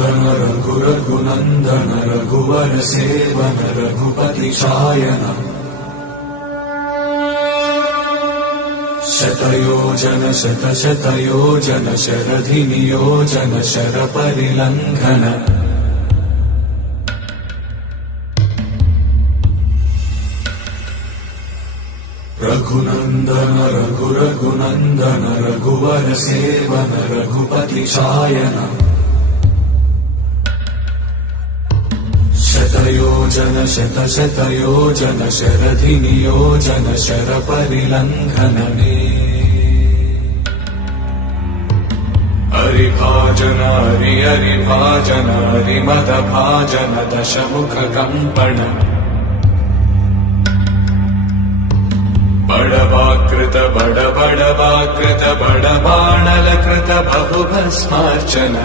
रघुनन्दन रघुरघुनन्दन रघुवर seven Raghupati Shayan शतयोजन शतशतयोजन शरधि नियोजन शरपरिलङ्घन रघुनन्दन रघुरघुनन्दन रघुवर seven Raghupati Shayan शतयोजन शतशतयोजन शरधि नियोजन शरपरिलङ्घनने हरिभाजन हरिभाजन हरिमदभाजन दशमुख कम्पण बड़वाकृत बड़वाकृत बड़बाणलकृत बहुभस्मार्चन